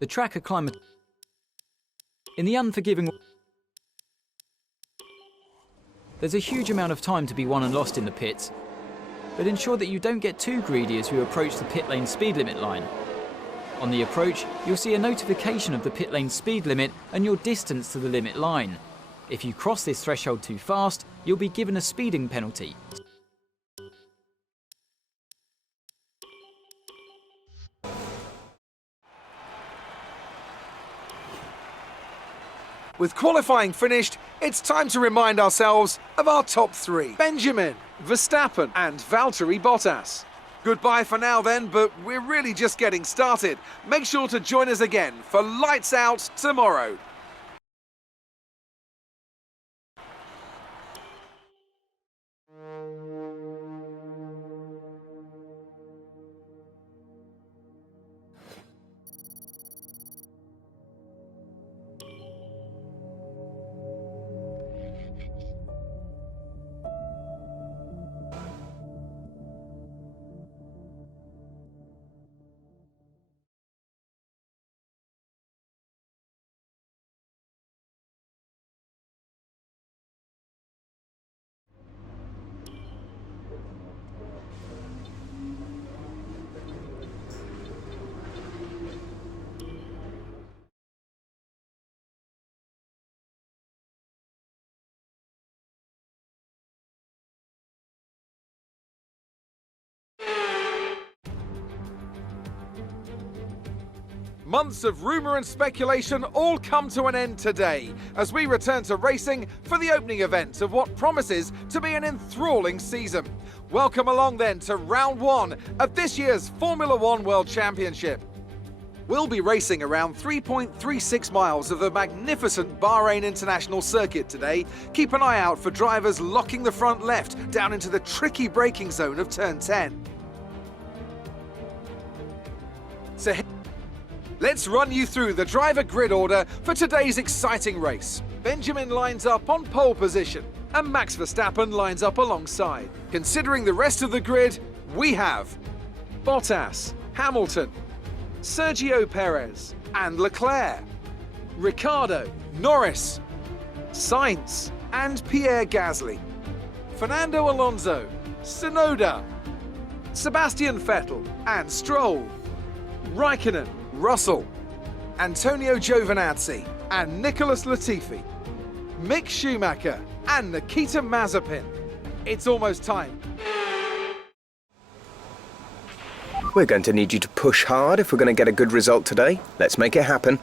The track acclimatizes. In the unforgiving, there's a huge amount of time to be won and lost in the pits, but ensure that you don't get too greedy as you approach the pit lane speed limit line. On the approach, you'll see a notification of the pit lane speed limit and your distance to the limit line. If you cross this threshold too fast, you'll be given a speeding penalty. With qualifying finished, it's time to remind ourselves of our top three: Benjamin, Verstappen and Valtteri Bottas. Goodbye for now then, but we're really just getting started. Make sure to join us again for Lights Out tomorrow. Months of rumour and speculation all come to an end today as we return to racing for the opening event of what promises to be an enthralling season. Welcome along then to round one of this year's Formula One World Championship. We'll be racing around 3.36 miles of the magnificent Bahrain International Circuit today. Keep an eye out for drivers locking the front left down into the tricky braking zone of turn 10. So let's run you through the driver grid order for today's exciting race. Benjamin lines up on pole position and Max Verstappen lines up alongside. Considering the rest of the grid, we have Bottas, Hamilton, Sergio Perez and Leclerc, Ricciardo, Norris, Sainz and Pierre Gasly, Fernando Alonso, Tsunoda, Sebastian Vettel and Stroll, Raikkonen, Russell, Antonio Giovinazzi and Nicholas Latifi, Mick Schumacher and Nikita Mazepin. It's almost time. We're going to need you to push hard if we're going to get a good result today. Let's make it happen.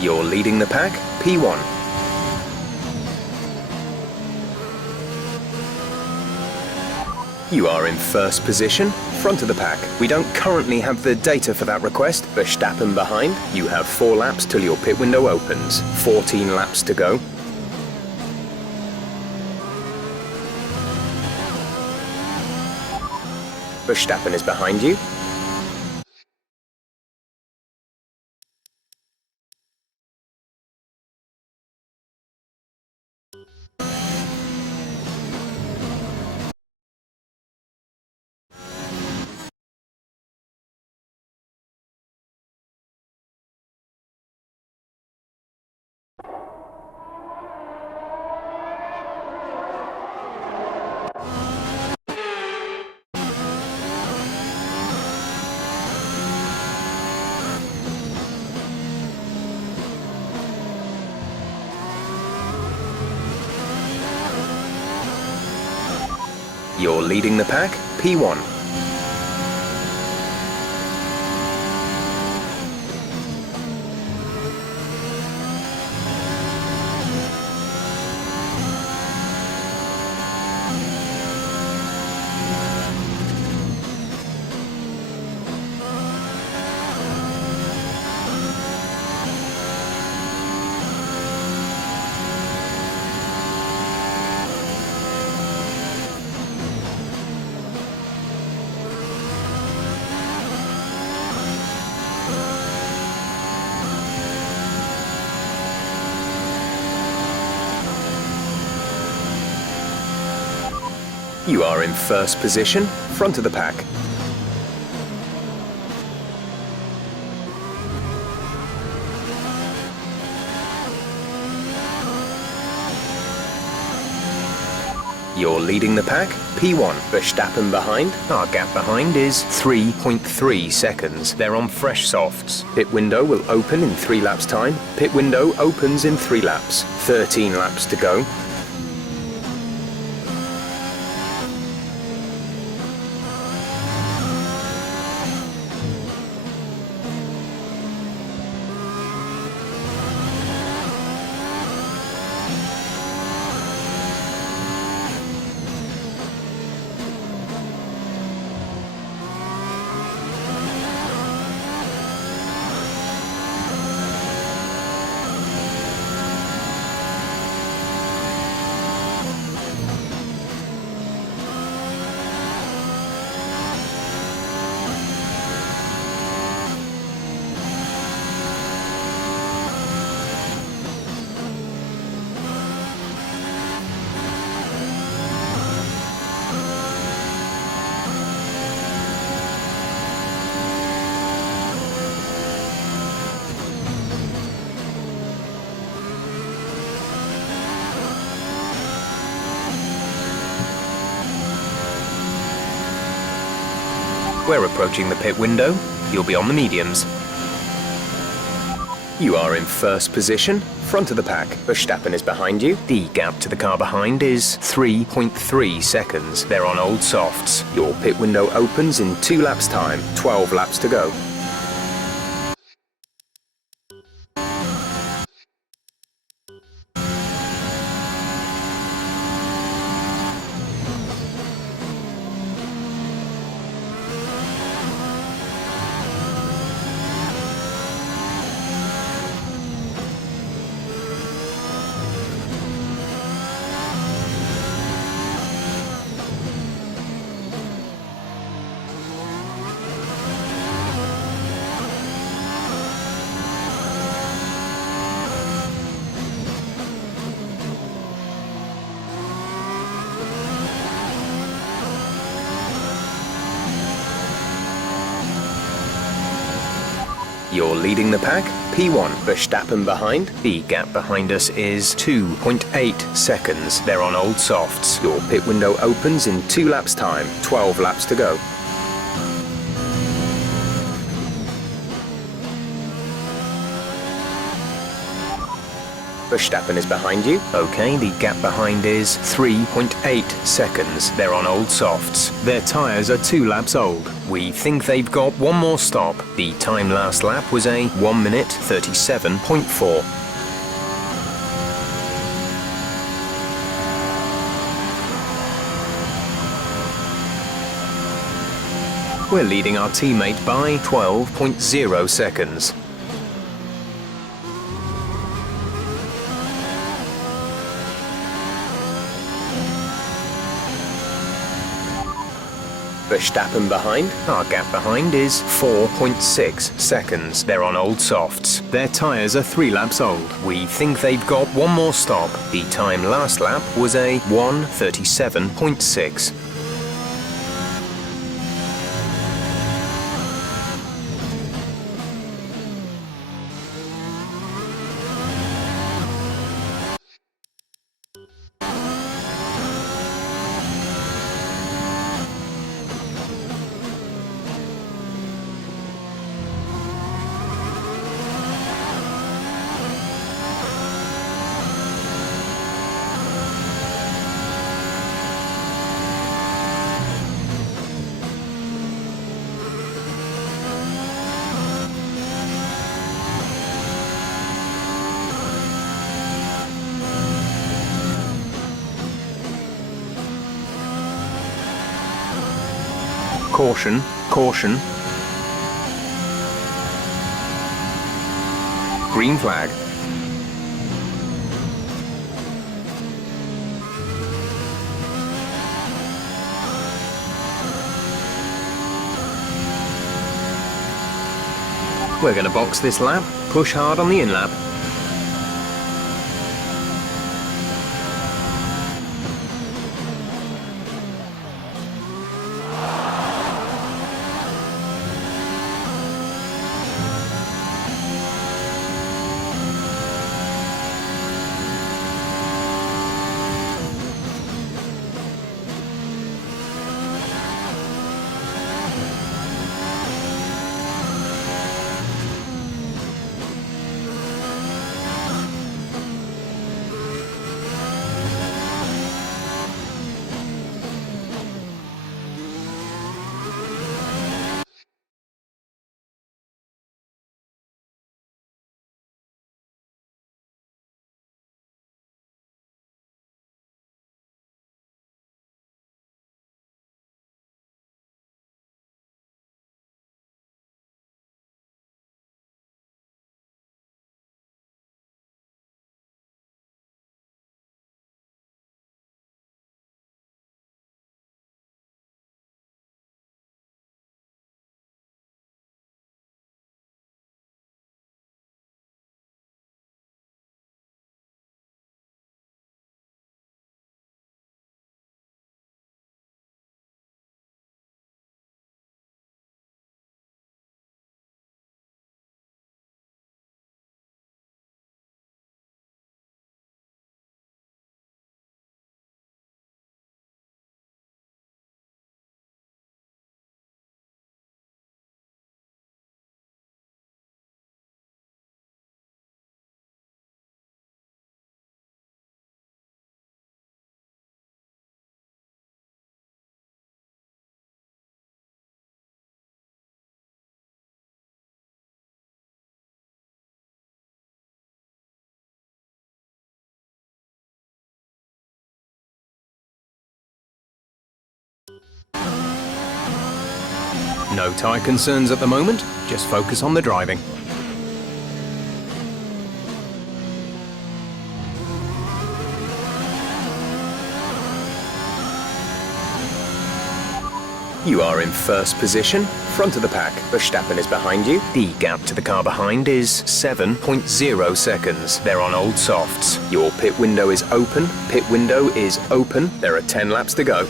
You're leading the pack, P1. You are in first position, front of the pack. We don't currently have the data for that request. Verstappen behind. You have 4 laps till your pit window opens. 14 laps to go. Verstappen is behind you. You're leading the pack, P1. You are in first position, front of the pack. You're leading the pack, P1. Verstappen behind. Our gap behind is 3.3 seconds. They're on fresh softs. Pit window will open in 3 laps time. Pit window opens in 3 laps. 13 laps to go. We're approaching the pit window. You'll be on the mediums. You are in first position, front of the pack. Verstappen is behind you. The gap to the car behind is 3.3 seconds. They're on old softs. Your pit window opens in 2 laps time. 12 laps to go. You're leading the pack, P1. Verstappen behind. The gap behind us is 2.8 seconds. They're on old softs. Your pit window opens in 2 laps time. 12 laps to go. Verstappen is behind you. Okay, the gap behind is 3.8 seconds. They're on old softs. Their tyres are 2 laps old. We think they've got 1 more stop. The time last lap was a 1 minute 37.4. We're leading our teammate by 12.0 seconds. Verstappen behind. Our gap behind is 4.6 seconds. They're on old softs. Their tyres are 3 laps old. We think they've got 1 more stop. The time last lap was a 1:37.6. Caution, caution. Green flag. We're going to box this lap, push hard on the in-lap. No tyre concerns at the moment, just focus on the driving. You are in first position, front of the pack. Verstappen is behind you. The gap to the car behind is 7.0 seconds. They're on old softs. Your pit window is open. Pit window is open. There are 10 laps to go.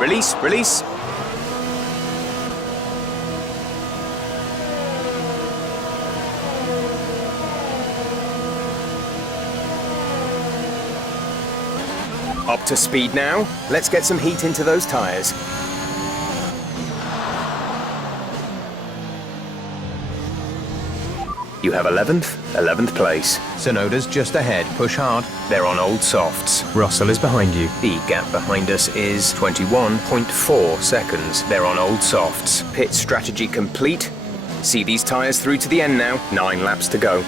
Release, release. Up to speed now. Let's get some heat into those tyres. You have 11th place. Sonoda's just ahead, push hard. They're on old softs. Russell is behind you. The gap behind us is 21.4 seconds. They're on old softs. Pit strategy complete. See these tyres through to the end now. 9 laps to go.